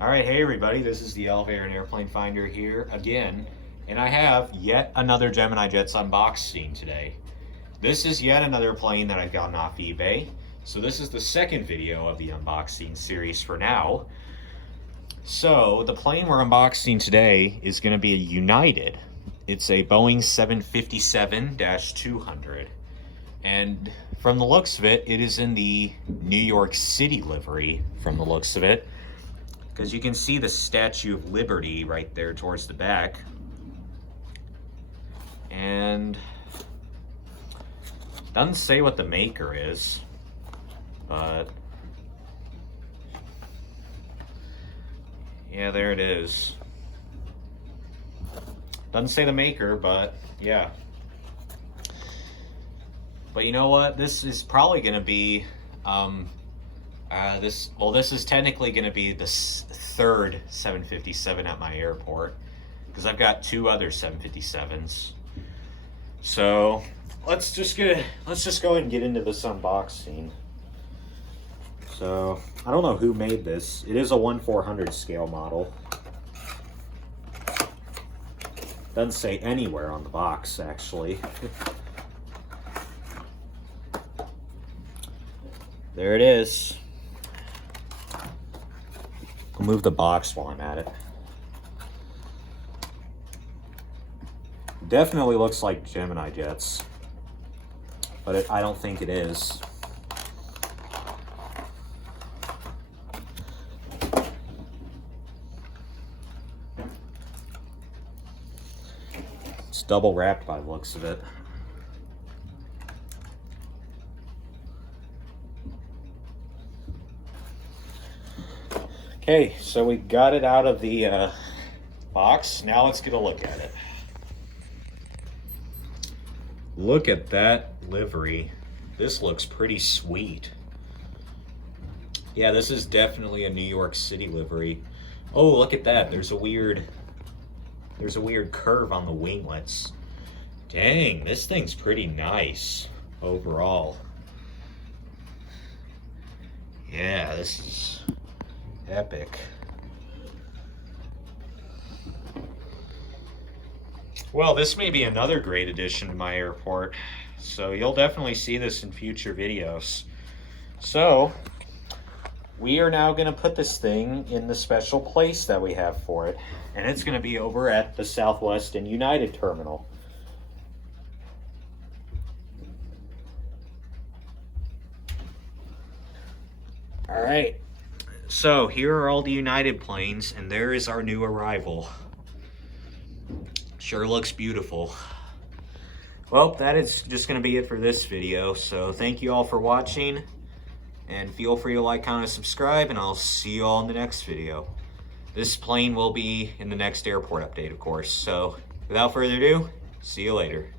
All right, hey everybody, this is the Elevator and Airplane Finder here again, and I have yet another Gemini Jets unboxing today. This is yet another plane that I've gotten off eBay, so this is the second video of the unboxing series for now. So the plane we're unboxing today is going to be a United. It's a Boeing 757-200, and from the looks of it, it is in the New York City livery from the looks of it. Because you can see the Statue of Liberty right there towards the back. And doesn't say what the maker is, but yeah, there it is. Doesn't say the maker, but yeah. But you know what? This is probably going to be this is technically going to be the third 757 at my airport, because I've got two other 757s. So let's just go ahead and get into this unboxing. So I don't know who made this. It is a 1/400 scale model. Doesn't say anywhere on the box, actually. There it is. I'll move the box while I'm at it. Definitely looks like Gemini Jets, but I don't think it is. It's double wrapped by the looks of it. Okay, so we got it out of the box. Now let's get a look at it. Look at that livery. This looks pretty sweet. Yeah, this is definitely a New York City livery. Oh, look at that. There's a weird curve on the winglets. Dang, this thing's pretty nice overall. Yeah, this is epic. Well, this may be another great addition to my airport, so you'll definitely see this in future videos. So we are now going to put this thing in the special place that we have for it, and it's going to be over at the Southwest and United terminal. All right. So here are all the United planes, and there is our new arrival. Sure looks beautiful. Well, that is just going to be it for this video. So thank you all for watching, and feel free to like, comment, and subscribe, and I'll see you all in the next video. This plane will be in the next airport update, of course. So without further ado, see you later.